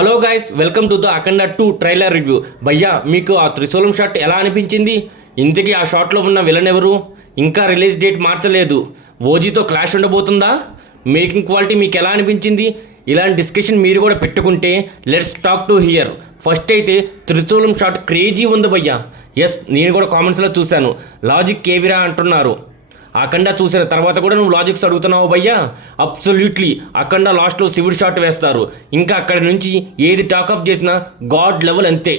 Hello guys, welcome to the Akhanda 2 trailer review. భయ్యా, మీకు ఆ త్రిశూలం షాట్ ఎలా అనిపించింది? ఇంతకీ ఆ షాట్లో ఉన్న విలన్ ఎవరు? ఇంకా రిలీజ్ డేట్ మార్చలేదు. ఓజీతో క్లాష్ ఉండబోతుందా? మేకింగ్ క్వాలిటీ మీకు ఎలా అనిపించింది? ఇలాంటి డిస్కషన్ మీరు కూడా పెట్టుకుంటే let's talk to hear. First అయితే త్రిశూలం షాట్ క్రేజీ ఉంది భయ్యా. ఎస్, నేను కూడా కామెంట్స్లో చూశాను. లాజిక్ కేవిరా అంటున్నారు. అఖండ చూసిన తర్వాత కూడా నువ్వు లాజిక్స్ అడుగుతున్నావు భయ్యా? అబ్సల్యూట్లీ. అఖండ లాస్ట్లో శివుడు షాట్ వేస్తారు. ఇంకా అక్కడి నుంచి ఏది టాక్ ఆఫ్ చేసినా గాడ్ లెవెల్ అంతే.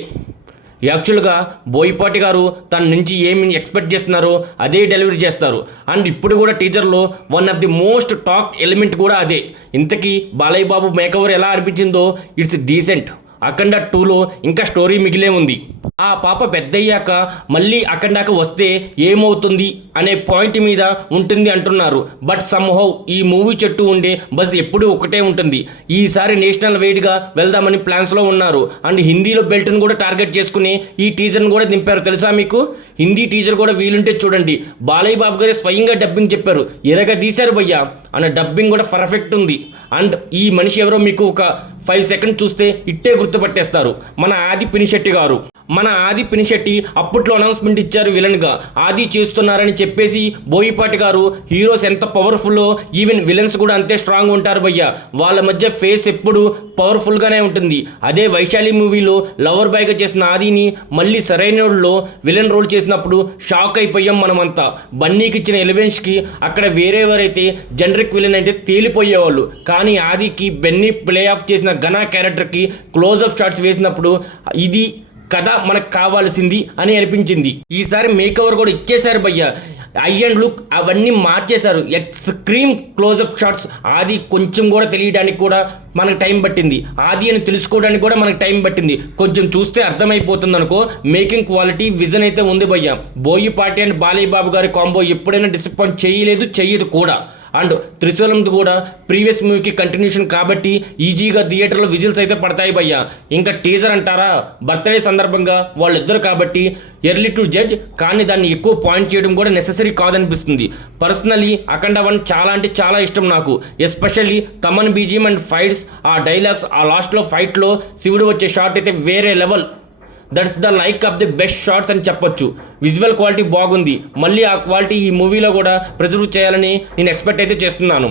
యాక్చువల్గా బోయపాటి గారు తన నుంచి ఏమి ఎక్స్పెక్ట్ చేస్తున్నారో అదే డెలివరీ చేస్తారు. అండ్ ఇప్పుడు కూడా టీజర్లో one of the most talk element కూడా అదే. ఇంతకీ బాలయ్య బాబు మేకవర్ ఎలా అనిపించిందో? It's decent. అఖండ 2లో ఇంకా స్టోరీ మిగిలే ఉంది. ఆ పాప పెద్దయ్యాక మళ్ళీ అఖండాక వస్తే ఏమవుతుంది అనే పాయింట్ మీద ఉంటుంది అంటున్నారు. బట్ సమ్హౌ ఈ మూవీ చెట్టు ఉండే బస్ ఎప్పుడూ ఒకటే ఉంటుంది. ఈసారి నేషనల్ వైడ్గా వెళ్దామని ప్లాన్స్లో ఉన్నారు. అండ్ హిందీలో బెల్ట్ను కూడా టార్గెట్ చేసుకుని ఈ టీజర్ను కూడా దింపారు. తెలుసా మీకు? హిందీ టీజర్ కూడా వీలుంటే చూడండి. బాలయ్య బాబు గారే స్వయంగా డబ్బింగ్ చెప్పారు. ఎరగా తీశారు భయ్యా అన్న డబ్బింగ్ కూడా పర్ఫెక్ట్ ఉంది. అండ్ ఈ మనిషి ఎవరో మీకు ఒక 5 సెకండ్స్ చూస్తే ఇట్టే గుర్తుపట్టేస్తారు. మన ఆది పినిశెట్టి గారు. మన ఆది పినిశెట్టి అప్పట్లో అనౌన్స్మెంట్ ఇచ్చారు విలన్గా. ఆది చేస్తున్నారని చెప్పేసి బోయపాటి గారు హీరోస్ ఎంత పవర్ఫుల్లో ఈవెన్ విలన్స్ కూడా అంతే స్ట్రాంగ్ ఉంటారు భయ్య. వాళ్ళ మధ్య ఫేస్ ఎప్పుడు పవర్ఫుల్గానే ఉంటుంది. అదే వైశాలి మూవీలో లవర్ బాయ్గా చేసిన ఆదిని మళ్ళీ సరైనలో విలన్ రోల్ చేసినప్పుడు షాక్ అయిపోయాం మనమంతా. బన్నీకి ఇచ్చిన ఎలివెన్స్కి అక్కడ వేరేవరైతే జనరిక్ విలన్ అయితే తేలిపోయేవాళ్ళు. కానీ ఆదికి బెన్నీ ప్లే ఆఫ్ చేసిన ఘనా క్యారెక్టర్కి క్లోజ్అప్ షాట్స్ వేసినప్పుడు ఇది కథ మనకు కావాల్సింది అని అనిపించింది. ఈసారి మేకవర్ కూడా ఇచ్చేశారు భయ్య. ఐ అండ్ లుక్ అవన్నీ మార్చేశారు. Extreme closeup shots. ఆది కొంచెం కూడా తెలియడానికి కూడా మనకు టైం పట్టింది. ఆది అని తెలుసుకోవడానికి కూడా మనకు టైం పట్టింది. కొంచెం చూస్తే అర్థమైపోతుంది అనుకో. మేకింగ్ క్వాలిటీ విజన్ అయితే ఉంది భయ్య. బోయపాటి అండ్ బాలయ్య బాబు గారి కాంబో ఎప్పుడైనా డిసప్పాయింట్ చేయలేదు, చెయ్యదు కూడా. అండ్ త్రిశూలంది కూడా ప్రీవియస్ మూవీకి కంటిన్యూషన్ కాబట్టి ఈజీగా థియేటర్లో విజిల్స్ అయితే పడతాయి భయ్య. ఇంకా టీజర్ అంటారా, బర్త్డే సందర్భంగా వాళ్ళిద్దరు కాబట్టి ఎర్లీ టు జడ్జ్. కానీ దాన్ని ఎక్కువ పాయింట్ చేయడం కూడా నెససరీ కాదనిపిస్తుంది. పర్సనలీ అఖండ 1 చాలా అంటే చాలా ఇష్టం నాకు. Especially Thaman BGM and fights, ఆ డైలాగ్స్, ఆ లాస్ట్లో ఫైట్లో శివుడు వచ్చే షాట్ అయితే వేరే level. That's the like of the best shots అని చెప్పొచ్చు. విజువల్ క్వాలిటీ బాగుంది. మళ్ళీ ఆ క్వాలిటీ ఈ మూవీలో కూడా ప్రిజర్వ్ చేయాలని నేను ఎక్స్పెక్ట్ అయితే చేస్తున్నాను.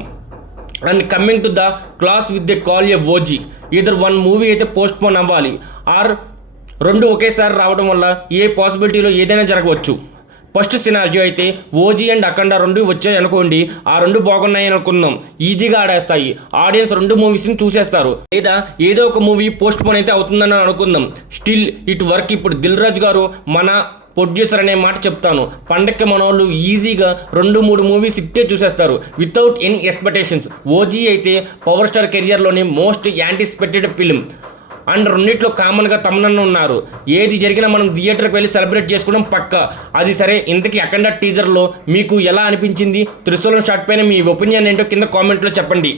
And coming to the class with the call A OG. Either 1 movie అయితే పోస్ట్ పోన్ అవ్వాలి, ఆర్ 2 ఒకేసారి రావడం వల్ల ఏ పాసిబిలిటీలో ఏదైనా జరగవచ్చు. ఫస్ట్ సినారియో అయితే ఓజీ అండ్ అఖండ 2 వచ్చాయి అనుకోండి. ఆ 2 బాగున్నాయి అనుకుందాం, ఈజీగా ఆడేస్తాయి. ఆడియన్స్ 2 మూవీస్ని చూసేస్తారు. లేదా ఏదో ఒక మూవీ పోస్ట్ పోన్ అయితే అవుతుందని అనుకుందాం. Still it work. ఇప్పుడు దిల్ రాజు గారు మన ప్రొడ్యూసర్ అనే మాట చెప్తాను. పండక్కి మన వాళ్ళు ఈజీగా 2-3 మూవీస్ ఇట్టే చూసేస్తారు వితౌట్ ఎనీ ఎక్స్పెక్టేషన్స్. ఓజీ అయితే పవర్ స్టార్ కెరియర్లోనే మోస్ట్ యాంటిసిపేటెడ్ ఫిలిం. అండ్ 2 కామన్గా తమనన్న ఉన్నారు. ఏది జరిగినా మనం థియేటర్కి వెళ్ళి సెలబ్రేట్ చేసుకోవడం పక్కా. అది సరే, ఇంతకీ అఖండ టీజర్లో మీకు ఎలా అనిపించింది? త్రిశూలం షాట్ పైన మీ ఒపీనియన్ ఏంటో కింద కామెంట్లో చెప్పండి.